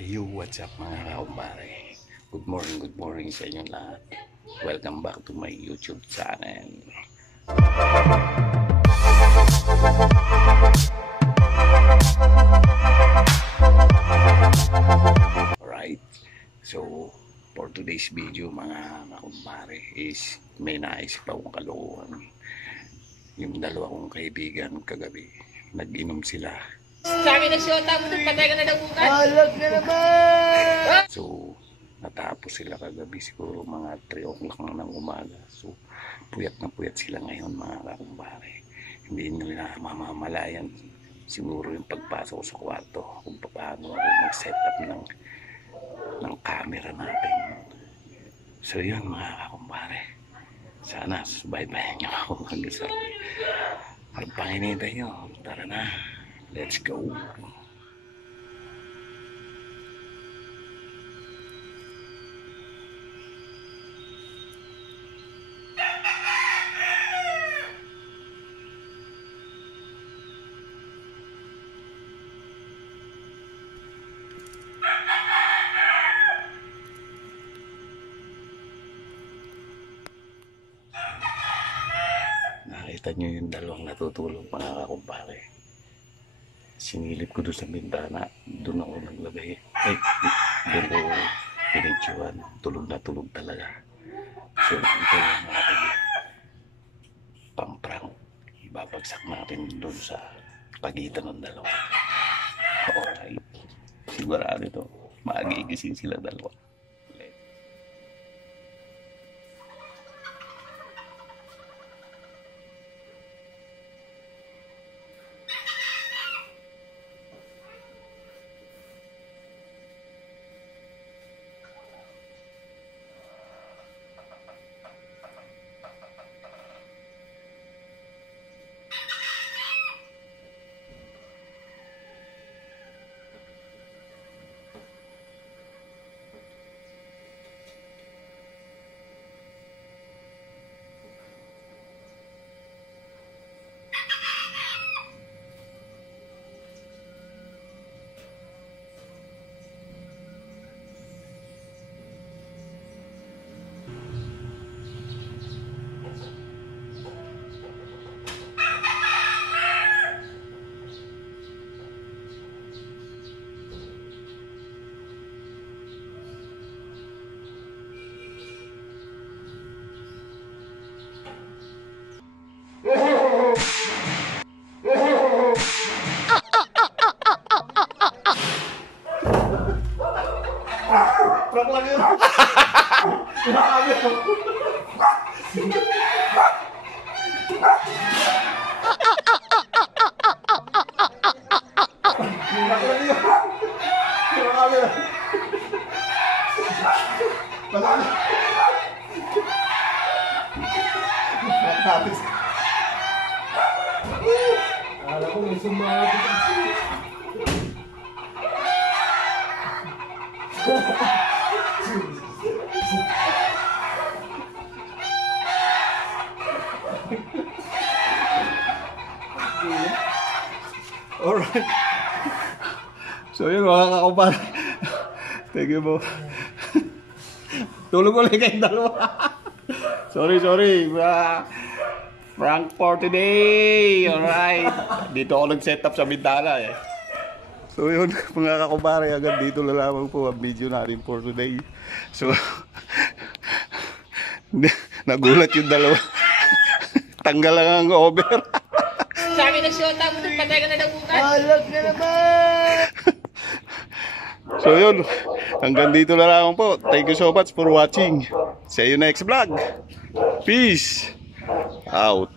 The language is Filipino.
Yo, what's up mga kaumpare? Good morning sa inyo lahat. Welcome back to my YouTube channel. Alright, so for today's video mga kaumpare is may naisip akong kalokohan. Yung dalawa kong kaibigan kagabi, nag-inom sila. Sabi na siyota mo dun, patay ka na daw bukas. Alag na naman! So, natapos sila kagabi siguro mga 3 o'clock ng umaga. So, puyat na puyat sila ngayon mga kakumpare. Hindi nila mamamalayan siguro yung pagpasok ko sa kwarto kung paano ako mag-set up ng camera natin. So, yun mga kakumpare. Sana subaybayan nyo ako hanggang sa pagpanginintay nyo. Tara na. Let's go. Nakita nyo yung dalawang natutulog mga kakumpare. Sinilip ko doon sa bintana, doon ako naglagay. Doon ko pinitsuhan. Tulog na tulog talaga. So, ito yung natin pang-prank. Ibabagsak natin doon sa pagitan ng dalawa. Alright. Sigurado ito. Magigising sila dalawa. Prank lang yun! Nakakami ako! Prank lang yun! Nakakami ako! Nakakami! Nakakami! Alam ko may sumabit kasi! Alright. So yun mga kakumpare. Thank you po. Tulog ulit kayong dalawa. Sorry. Prank for today. Alright. Dito ako nag-set up sa bintana eh. So yun mga kakumpare. Agad dito na lamang po ang video natin for today. So nagulat yung dalawa. Tanggal lang ang over. Sabi na siyota mo dun, patay ka na daw bukas. Alag na naman! So yun, hanggang dito na lang po. Thank you so much for watching. See you next vlog. Peace out.